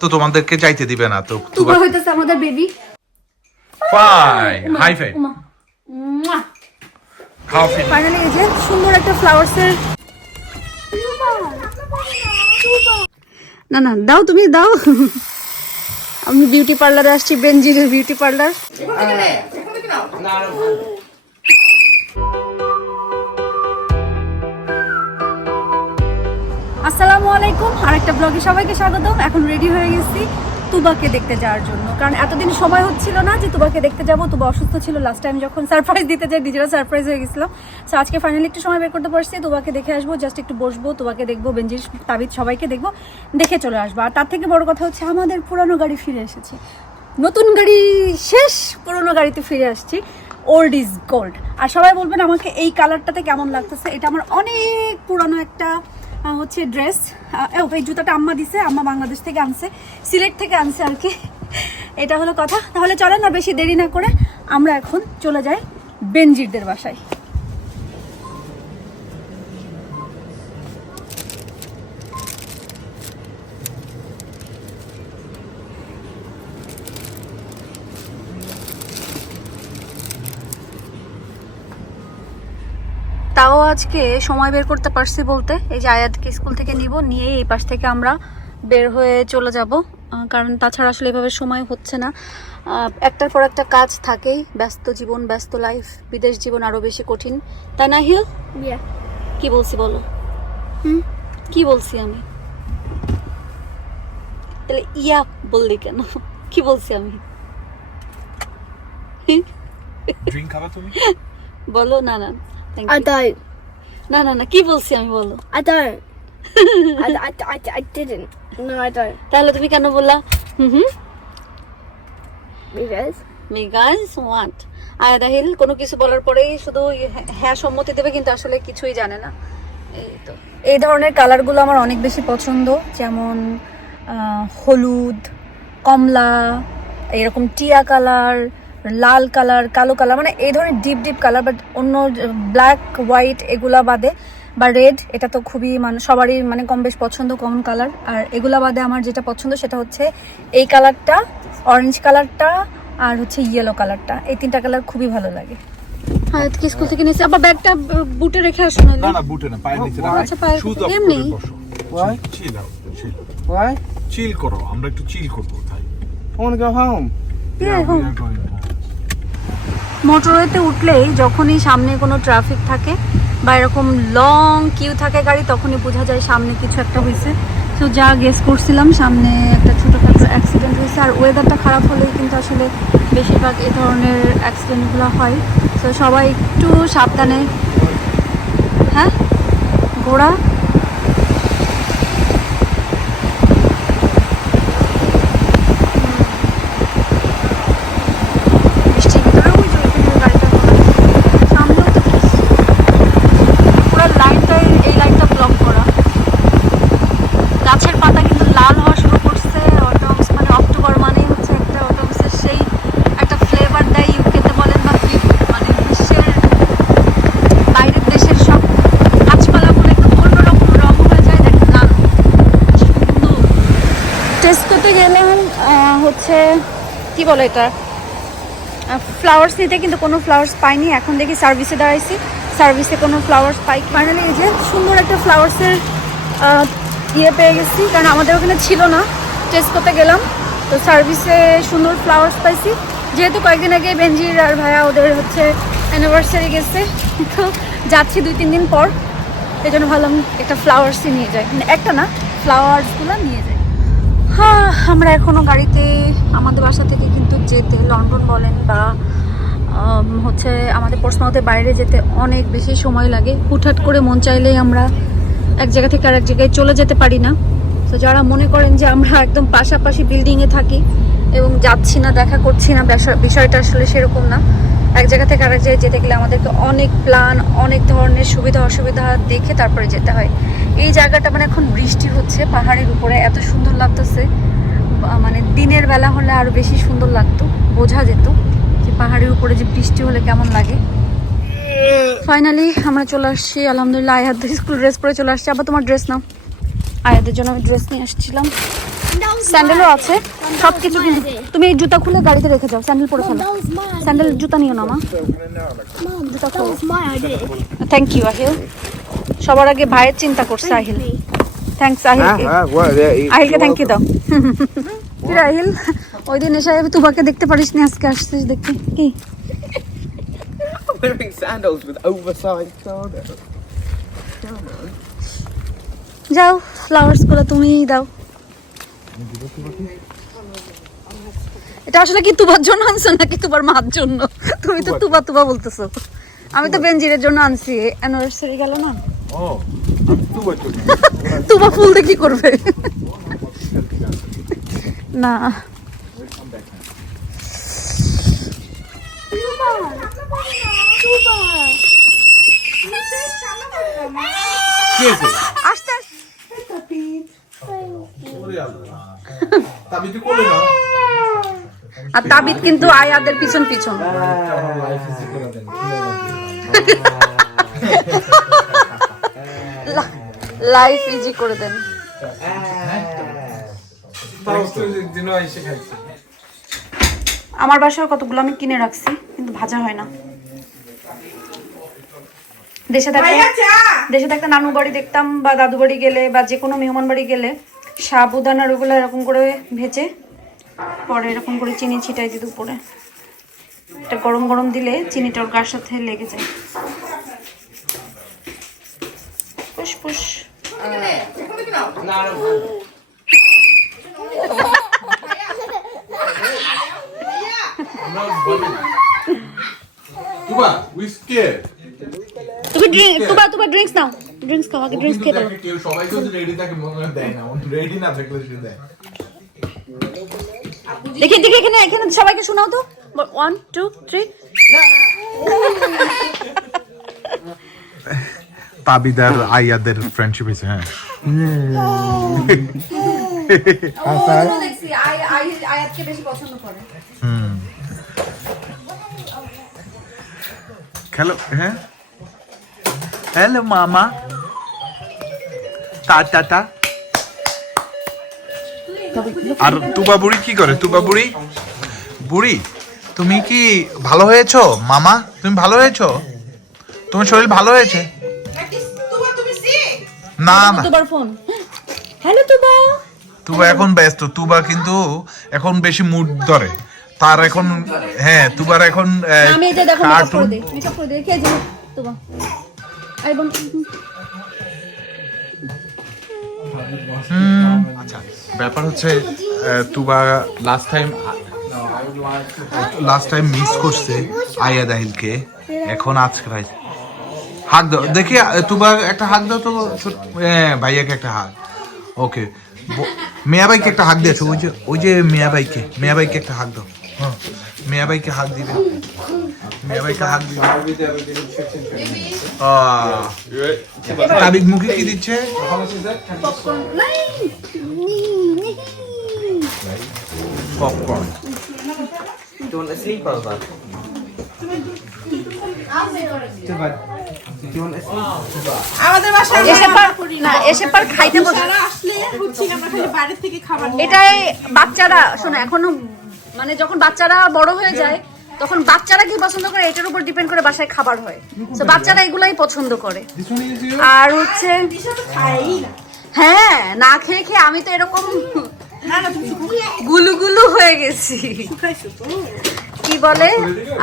তো তোমাদেরকে চাইতে দিবে না তো তুবা হইতেছে আমাদের baby five high five finally এই যে সুন্দর একটা ফ্লাওয়ার্সের না না দাও তুমি দাও। আমি বিউটি পার্লারে আসছি বেনজির বিউটি পার্লার আসসালামু আলাইকুম। আর একটা ব্লগে সবাইকে স্বাগতম। এখন রেডি হয়ে গেছি তুবাকে দেখতে যাওয়ার জন্য। কারণ এতদিন সময় হচ্ছিল না যে তুবাকে দেখতে যাব। তুবা অসুস্থ ছিল লাস্ট টাইম যখন সারপ্রাইজ দিতে যাই নিজেরা সারপ্রাইজ হয়ে গেছিলাম সো আজকে ফাইনালি একটু সময় বের করতে পারছি। তুবাকে দেখে আসব জাস্ট একটু বসবো, তুবাকে দেখব, বেঞ্জির তাবিদ সবাইকে দেখব, দেখে চলে আসব। আর তার থেকে বড় কথা হচ্ছে আমাদের পুরানো গাড়ি ফিরে এসেছে। নতুন গাড়ি, শেষ পুরনো গাড়িতে ফিরে আসছি। ওল্ড ইজ গোল্ড আর সবাই বলবেন আমাকে এই কালারটাতে কেমন লাগতেছে? এটা আমার অনেক পুরানো একটা হচ্ছে ড্রেস এই জুতাটা আম্মা দিছে, আম্মা বাংলাদেশ থেকে আনছে, সিলেট থেকে আনছে আর কি। এটা হলো কথা। তাহলে চলেন না বেশি দেরি না করে, আমরা এখন চলে যাই বেনজিরদের বাসায়। আজকে সময় বের করতে পারছি বলতে এই যে আয়াতকে স্কুল থেকে নিব নিয়ে এই পাশ থেকে আমরা বের হয়ে চলে যাব। কারণ তাছাড়া আসলে এভাবে সময় হচ্ছে না। একটার পর একটা কাজ থাকেই ব্যস্ত জীবন ব্যস্ত লাইফ বিদেশ জীবন আরও বেশি কঠিন। তাই না হিল? কি বলছি বলো? হুম? কি বলছি আমি? তাহলে ইয়া বললি কেন? কি বলছি আমি? ড্রিঙ্ক খাবা তুমি? বলো না না you. don't. না না না কি বলছি আমি বলো? I don't. I, I, I, I didn't. No, I don't. তাহলে তুমি কেন বললা? হুম হুম। Because? মেগাস ওয়ান্ট আয়াদা হিল কোনো কিছু বলার পরেই শুধু হ্যাঁ- হ্যাঁ সম্মতি দেবে কিন্তু আসলে কিছুই জানে না। এই তো। এই ধরনের কালারগুলো আমার অনেক বেশি পছন্দ যেমন আহ, হলুদ কমলা এরকম টিয়া কালার লাল কালার কালো কালার মানে এই ধরনের ডিপ ডিপ কালার বাট অন্য ব্ল্যাক হোয়াইট এগুলা বাদে বা রেড এটা তো খুবই মানে সবারই মানে কম বেশ পছন্দ কমন কালার আর এগুলা বাদে আমার যেটা পছন্দ সেটা হচ্ছে এই কালারটা অরেঞ্জ কালারটা আর হচ্ছে ইয়েলো কালারটা এই তিনটা কালার খুবই ভালো লাগে। হ্যাঁ কি স্কুল থেকে নিয়েছি? আবার ব্যাগটা বুটে রেখে না না বুটে না পায়ের নিচে আচ্ছা, পায়ের- এমনি? বসো। চিল আউট চিল Why? চিল করো আমরা একটু চিল করব তাই। Home. মোটরওয়েতে উঠলেই যখনই সামনে কোনো ট্রাফিক থাকে বা এরকম লং কিউ থাকে গাড়ি, তখনই বোঝা যায় সামনে কিছু একটা হয়েছে তো যা গেস করছিলাম, সামনে একটা ছোটোখাটো অ্যাক্সিডেন্ট হয়েছে আর ওয়েদারটা খারাপ হলেই কিন্তু আসলে বেশিরভাগ এ ধরনের অ্যাক্সিডেন্টগুলো হয়। তো সবাই একটু সাবধানে হ্যাঁ? ঘোড়া বৃষ্টির ভিতরে ওই যে ওইখানে গাড়িটা ঘোরা। সামনেও তো বৃষ্টি। পুরো লাইনটাই এই লাইনটা ব্লক করা গাছের পাতা কিন্তু লাল হওয়া শুরু করছে অটমস মানে অক্টোবর মানেই হচ্ছে একটা অটমসের সেই একটা ফ্লেভার দেয় ইউকেতে বলেন বা বি- মানে বিশ্বের বাইরের দেশের সব গাছপালাগুলো একটু অন্যরকম রং হয়ে যায় দেখেন লাল সুন্দর টেস্ট করতে গেলাম আহ, হচ্ছে কি বলে এটা? ফ্লাওয়ার্স নিতে কিন্তু কোনো ফ্লাওয়ার্স পাইনি। এখন দেখি সার্ভিসে দাঁড়াইছি। সার্ভিসে কোনো ফ্লাওয়ার্স পাই ফাইনালি এই যে সুন্দর একটা ফ্লাওয়ার্সের ইয়ে পেয়ে গেছি। কারণ আমাদের ওখানে ছিল না। টেস্ট করতে গেলাম। তো সার্ভিসে সুন্দর ফ্লাওয়ার্স পাইছি। যেহেতু কয়েকদিন আগে বেঞ্জির আর ভাইয়া ওদের হচ্ছে অ্যানিভার্সারি গেছে, তো যাচ্ছি দুই, তিন দিন পর। এই জন্য ভাবলাম একটা ফ্লাওয়ার্সই নিয়ে যাই। মানে একটা না ফ্লাওয়ার্সগুলো নিয়ে যাই। হ্যাঁ আমরা এখনও গাড়িতে আমাদের বাসা থেকে কিন্তু যেতে, লন্ডন বলেন বা হচ্ছে আমাদের পোর্টসমাউথের বাইরে যেতে অনেক বেশি সময় লাগে। হুটহাট করে মন চাইলেই আমরা এক জায়গা থেকে আরেক জায়গায় চলে যেতে পারি না। তো যারা মনে করেন যে আমরা একদম পাশাপাশি বিল্ডিংয়ে থাকি এবং যাচ্ছি না, দেখা করছি না বিষয়টা আসলে সেরকম না। এক জায়গা থেকে আরেক জায়গায় যেতে গেলে আমাদেরকে অনেক প্ল্যান অনেক ধরনের সুবিধা, অসুবিধা দেখে তারপরে যেতে হয়। এই জায়গাটা মানে এখন বৃষ্টি হচ্ছে, পাহাড়ের উপরে এত সুন্দর লাগতেছে। মানে দিনের বেলা হলে আরও বেশি সুন্দর লাগতো, বোঝা যেত যে পাহাড়ের উপরে যে বৃষ্টি হলে কেমন লাগে। ফাইনালি আমরা চলে আসছি, আলহামদুলিল্লাহ আয়াদের স্কুল ড্রেস পরে চলে আসছি। আবার তোমার ড্রেস নাও। আয়াদের জন্য আমি ড্রেস নিয়ে আসছিলাম। স্যান্ডেলও আছে। সব কিছু কিন্তু তুমি এই জুতা খুলে গাড়িতে রেখে যাও। স্যান্ডেল পরে ফেলো। স্যান্ডেল জুতা নিও না মা। Idea. থ্যাংক ইউ আহিল সবার আগে ভাইয়ের চিন্তা করছে আহিল থ্যাংকস আহিলকে আহিলকে থ্যাংক ইউ দাও। কি আহিল ওই দিন এসে আমি তোমাকে দেখতে পারিস নি আজকে আসছিস দেখতে। কি? Wearing sandals with oversized sandals. যাও ফ্লাওয়ার্সগুলো তুমিই দাও। এটা আসলে কি তুবার জন্য আনছো নাকি তোমার মার জন্য? তুমি তো তুবা তুবা বলতেছো। আমি তো বেঞ্জিরের জন্য আনছি। অ্যানিভার্সারি গেল না? তুবা ফুল কি করবে। না। কি আছে আস্তে আস্তে তাবি তুই করলি না আর তাবিদ কিন্তু আয়াদের পিছন পিছন। লাইফ ইজি করে দেন। আমার বাসায় কতগুলো আমি কিনে রাখছি কিন্তু ভাজা হয় না। দেশে থাকতে দেশে থাকতে নানু বাড়ি দেখতাম বা দাদু বাড়ি গেলে বা যে কোনো মেহমান বাড়ি গেলে সাবুদানার ওগুলো এরকম করে ভেজে পরে এরকম করে চিনি ছিটাই দিত উপরে এটা গরম গরম দিলে চিনিটা ওর গার সাথে লেগে যায়। Push push Tuba we scare তুমি তুবা ড্রিঙ্কস নাও। ড্রিঙ্কস খাও আগে ড্রিঙ্কস খেয়ে দাও কেউ সবাই যদি রেডি থাকে মনে দেয় না। রেডি না থাকলে সে দেয়। দেখি দেখি এখানে এখানে সবাইকে শোনাও তো। ওয়ান টু থ্রি তাবিদার আয়াদের ফ্রেন্ডশিপ হয়েছে হ্যাঁ। দেখছি। আয়াতকে বেশি পছন্দ করে। হ্যালো হ্যাঁ। হ্যালো মামা। টা টা টা আর তুবা বুড়ি কি করে? তুবা বুড়ি? বুড়ি তুমি কি ভালো হয়েছো? মামা তুমি ভালো হয়েছো? তোমার শরীর ভালো হয়েছে? না না। ফোন। হ্যালো তুবা। তুবা এখন ব্যস্ত। তুবা কিন্তু এখন বেশি মুড ধরে। তার এখন হ্যাঁ তুবার এখন আমি যে দেখো মেকআপ করে দে মেকআপ করে দে খেয়ে তুবা। আই বোন আচ্ছা ব্যাপার হচ্ছে Tuba last time last time miss করছে আয়া দাহিলকে। এখন আজকে রাইজ হাক দাও। দেখি তুবা একটা হাক দাও তো হ্যাঁ ভাইয়াকে একটা হাক। ওকে মেয়া ভাইকে একটা হাক দিয়েছ, ওই যে ওই যে মেয়া ভাইকে মেয়া ভাইকে একটা হাক দাও। হ্যাঁ। মেয়া ভাইকে হাক দিবে মেয়া ভাইকে হাক দিবে মুখে কি দিচ্ছে? Popcorn Do you want a sleepover? Do you want a আমাদের বাসায় এসে পার না এসে পার খাইতে বসে। আসলে হচ্ছে আমরা খালি বাইরে থেকে খাবার এটাই বাচ্চারা শোনো এখনও মানে যখন বাচ্চারা বড় হয়ে যায়, তখন বাচ্চারা কি পছন্দ করে? এটার উপর ডিপেন্ড করে বাসায় খাবার হয়। তো বাচ্চারা এগুলাই পছন্দ করে। আর হচ্ছে হ্যাঁ না খেয়ে খেয়ে আমি তো এরকম না না গুলু গুলু হয়ে গেছি। কি বলে?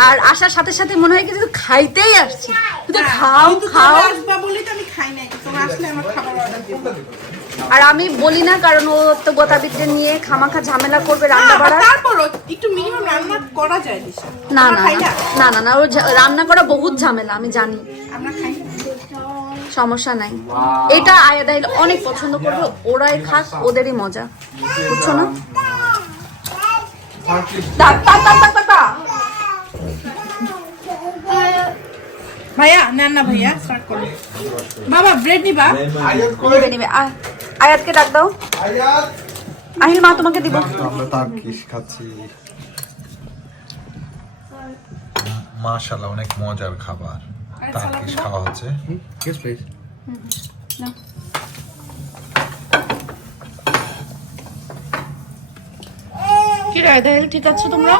আর আসার সাথে সাথে মনে হয় কি শুধু খাইতেই আসছি। খাও খাও। বলেই তো আমি খাই তোমরা আসলে আমার খাবার অর্ডার আর আমি বলি না কারণ ও তো গোতাবিদদের নিয়ে খামাখা ঝামেলা করবে রান্না বাড়া তারপরও একটু মিনিমাম রান্না করা যায় দিশা। না না না? না না ঝা- রান্না করা বহুত ঝামেলা আমি জানি। আমরা খাই সমস্যা নাই। এটা আয়াদা হলে অনেক পছন্দ করবে ওরাই খাক ওদেরই মজা। বুঝছ না। ভাইয়া না না ভাইয়া স্টার্ট করো বাবা ব্রেড নিবা? নিবে নিবে আয়, আয়াতকে ডাক দাও। আহিল মা তোমাকে দিব। আমরা তার্কিশ খাচ্ছি। মাশাআল্লাহ অনেক মজার খাবার। তার্কিশ খাওয়া হচ্ছে। Yes, please. নাও। কি ঠিক আছে তোমরা?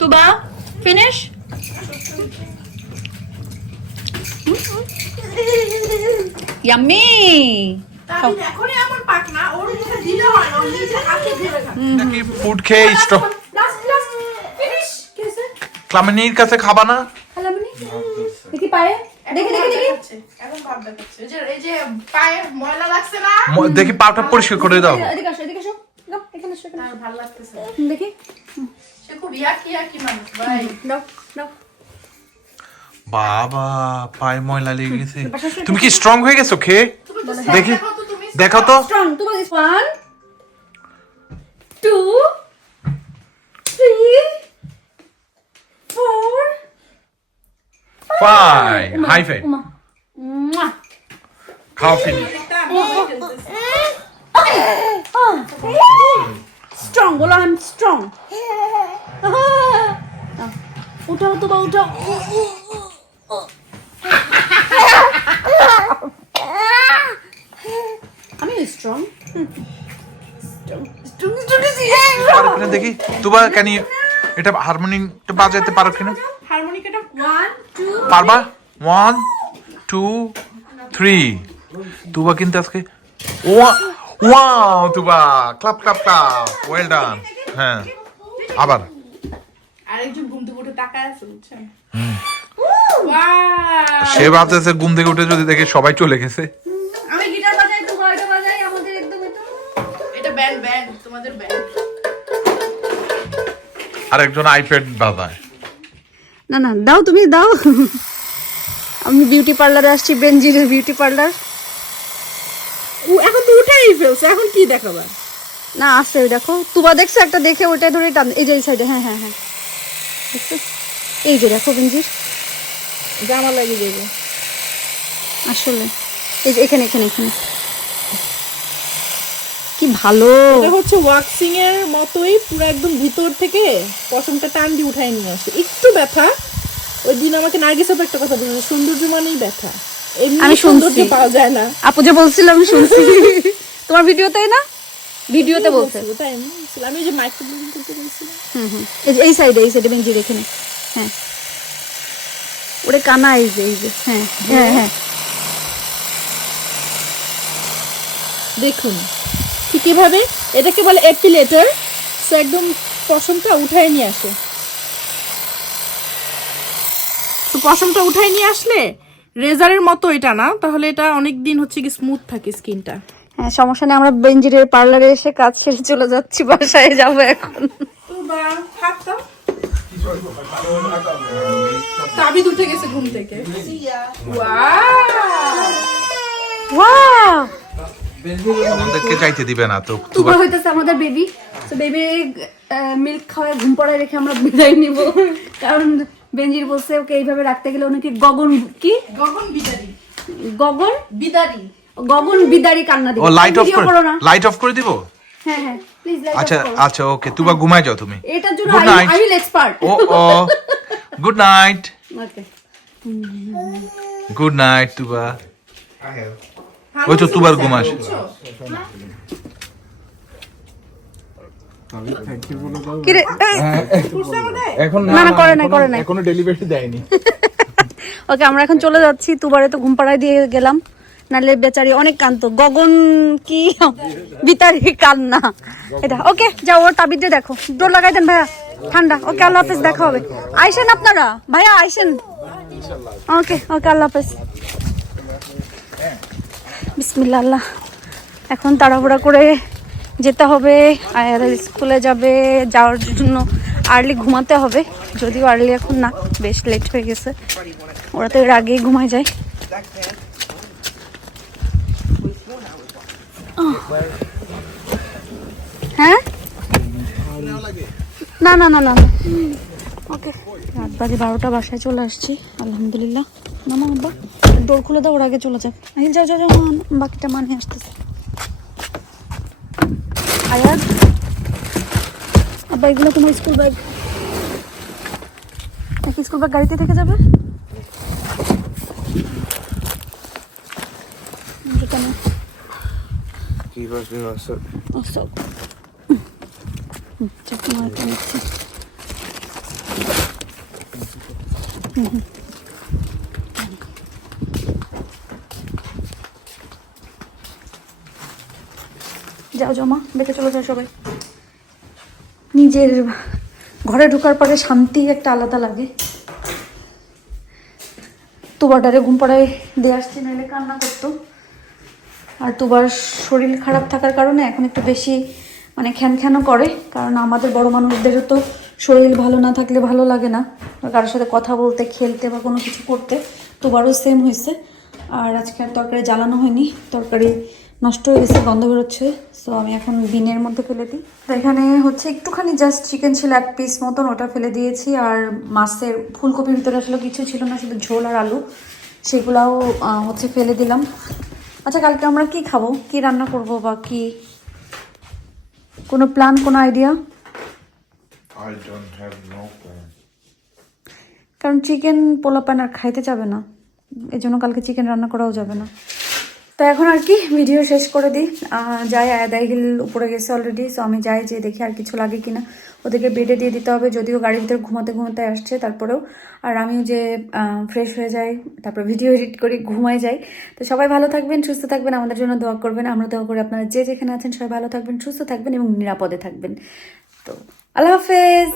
তুবা ফিনিশ ইয়াম্মি হয় ফুড খেয়ে? ক্লামিনীর কাছে খাবা না দেখি পায়ে? দেখি, দেখি, দেখি। এখন ভাব দেখাচ্ছে। এই যে- এই যে পায়ে ময়লা লাগছে না দেখি পাটা পরিষ্কার করে দাও এদিকে আসো, এদিকে আসো। দাও, এখানে আসো, এখানে ভালো লাগতেছে দেখি। সে খুব ইয়াকি ইয়াকি মানুষ ভাই দাও, দাও। বাবা পায়ে ময়লা লেগে গেছে। তুমি কি স্ট্রং হয়ে গেছো খেয়ে? দেখি। দেখো তো তোমার three, four. Five high. খাও স্ট্রং বলো আই এম স্ট্রং উঠাও তো বা উঠাও দেখি। তুবা কেন এটা হারমোনিয়ামটা বাজাতে পারো কিনা? হারমোনিকাটা ওয়ান টু পারবা? ওয়ান টু থ্রি তুবা কিন্তু আজকে wow Tuba. Clap clap clap well done হ্যাঁ। আবার। আরেকজন ঘুম থেকে উঠে তাকায় আছে বুঝছেন? সে ভাবতেছে ঘুম থেকে উঠে যদি দেখে সবাই চলে গেছে। আমি গিটার বাজাই তো এটা বাজাই আমাদের একদম এটা ব্যান্ড ব্যান্ড তোমাদের ব্যান্ড আর একজন আইপ্যাড বাজায়। না না দাও তুমি দাও। আমি বিউটি পার্লারে আসছি বেনজির বিউটি পার্লার। ও এখন তো উঠেই ফেলছে এখন কি দেখাবা না আছে ওই দেখো। তুবা দেখছ একটা দেখে ওটাই ধরে টান এই যে এই সাইডে হ্যাঁ হ্যাঁ হ্যাঁ। দেখছ? এই যে দেখো বেনজির। জামা লাগিয়ে দেবো। আসলে এই যে এখানে এখানে এখানে। কি ভালো। এটা হচ্ছে ওয়াক্সিং এর মতোই পুরো একদম ভিতর থেকে পশমটা টান দিয়ে উঠাই নিয়ে আসে। একটু ব্যথা ওই দিন আমাকে নার্গিস আপু একটা কথা বলেছে সৌন্দর্য মানেই ব্যথা। আমি সৌন্দর্য পাওয়া যায় না। আপু যে বলছিল আমি শুনছি। তোমার ভিডিওতেই না? ভিডিওতে বলছে। আমি যে মাইক্রোব্লেডিং করতে বলছিলাম। হুম হুম। এই সাইডে এই সাইডে বেঞ্জির এখানে হ্যাঁ। ওরে কানা এই যে এই যে। হ্যাঁ হ্যাঁ হ্যাঁ। দেখুন ঠিক এভাবে এটাকে বলে এপিলেটর। সো একদম পশমটা উঠায় নিয়ে আসে। তো পশমটা উঠায় নিয়ে আসলে রেজারের মতো এটা না। তাহলে এটা অনেক দিন হচ্ছে কি স্মুথ থাকে স্কিনটা। হ্যাঁ সমস্যা নেই আমরা বেঞ্জিরের পার্লারে এসে কাজ সেরে চলে যাচ্ছি বাসায় যাব এখন। তো বা হাতটা তাবিদ উঠে গেছে ঘুম থেকে। ওয়াও আমাদেরকে যাইতে দিবে না তো তুবা হইতেছে আমাদের বেবি তো বেবি মিল্ক খাওয়ায় ঘুম পড়ায় রেখে আমরা বিদায় নিব। কারণ বেঞ্জির বলছে ওকে এইভাবে রাখতে গেলে ওনাকে গগন কি? গগন বিদারি। গগন? বিদারি। গগন বিদারি কান্না দিবে। ও লাইট অফ করে লাইট অফ করে দিব? হ্যাঁ হ্যাঁ প্লিজ লাইট আচ্ছা আচ্ছা ওকে তুবা ঘুমায় যাও তুমি। এটার জন্য. আই উইল এক্সপার্ট ও ও good night okay good night Tuba. ওই তো তুবার ঘুম আসে ওকে আমরা এখন চলে যাচ্ছি তুবারে তো ঘুম পাড়ায় দিয়ে গেলাম। নালে বেচারি অনেক কান্ত গগন কি? বিতারি কান্না। এটা ওকে যাও ওর তাবিদে দেখো। ডোর লাগাই দেন ভাইয়া। ঠান্ডা। ওকে আল্লাহ হাফেজ দেখা হবে। আইসেন আপনারা? ভাইয়া আইসেন। ওকে ওকে আল্লাহ হাফেজ। বিসমিল্লা আল্লাহ এখন তাড়াহুড়া করে যেতে হবে আর স্কুলে যাবে, যাওয়ার জন্য আর্লি ঘুমাতে হবে। যদিও আর্লি এখন না, বেশ লেট হয়ে গেছে। ওরা তো এর আগেই ঘুমায় যায়। হ্যাঁ? না না না না। ওকে। রাত বাজে বারোটা, বাসায় চলে আসছি। আলহামদুলিল্লাহ। মামা আব্বা ডোর খুলে দাও ওর আগে চলে যাক। আহিল যাও যাও যাও বাকিটা মানে আসতেছে। আয়াত আব্বা এগুলো তোমার স্কুল ব্যাগ নাকি স্কুল ব্যাগ গাড়িতে থেকে যাবে। কি বলছিস Oh, so চাকরি মার্কা নিচ্ছি। যাও জমা দেখে চলে যাও সবাই। নিজের ঘরে ঢোকার পরে শান্তি একটা আলাদা লাগে। তুবাটারে ঘুম পাড়ায় দিয়ে আসছি, নাহলে কান্না করতো। আর তুবার শরীর খারাপ থাকার কারণে এখন একটু বেশি মানে খ্যান খ্যানও করে, কারণ আমাদের বড় মানুষদেরও তো শরীর ভালো না থাকলে ভালো লাগে না। কারোর সাথে কথা বলতে, খেলতে বা কোনো কিছু করতে তুবারও সেম হয়েছে। আর আজকে আর তরকারি জ্বালানো হয়নি, তরকারি নষ্ট হয়ে গেছে গন্ধ বেরোচ্ছে। সো আমি এখন বিনের মধ্যে ফেলে দিই। তো এখানে হচ্ছে একটুখানি জাস্ট চিকেন ছিল এক পিস মতন ওটা ফেলে দিয়েছি। আর মাছের ফুলকপির ভিতরে আসলে কিছু ছিল না শুধু ঝোল আর আলু। সেগুলাও হচ্ছে ফেলে দিলাম। আচ্ছা কালকে আমরা কি খাব? কি রান্না করব বা কি? কোনো প্ল্যান কোনো আইডিয়া. কারণ চিকেন পোলাপান আর খাইতে যাবে না। এই জন্য কালকে চিকেন রান্না করাও যাবে না। তো এখন আর কি ভিডিও শেষ করে দিই। যাই আয়াদাই হিল উপরে গেছে অলরেডি সো আমি যাই যে দেখি আর কিছু লাগে কিনা। ওদেরকে বেডে দিয়ে দিতে হবে, যদিও গাড়ির ভিতরে ঘুমাতে ঘুমাতে আসছে তারপরেও। আর আমিও যে ফ্রেশ হয়ে যাই, তারপর ভিডিও এডিট করি, ঘুমায় যাই। তো সবাই ভালো থাকবেন, সুস্থ থাকবেন, আমাদের জন্য দোয়া করবেন। আমরা দোয়া করি আপনারা যে যেখানে আছেন, সবাই ভালো থাকবেন, সুস্থ থাকবেন এবং নিরাপদে থাকবেন। তো আল্লাহ হাফেজ!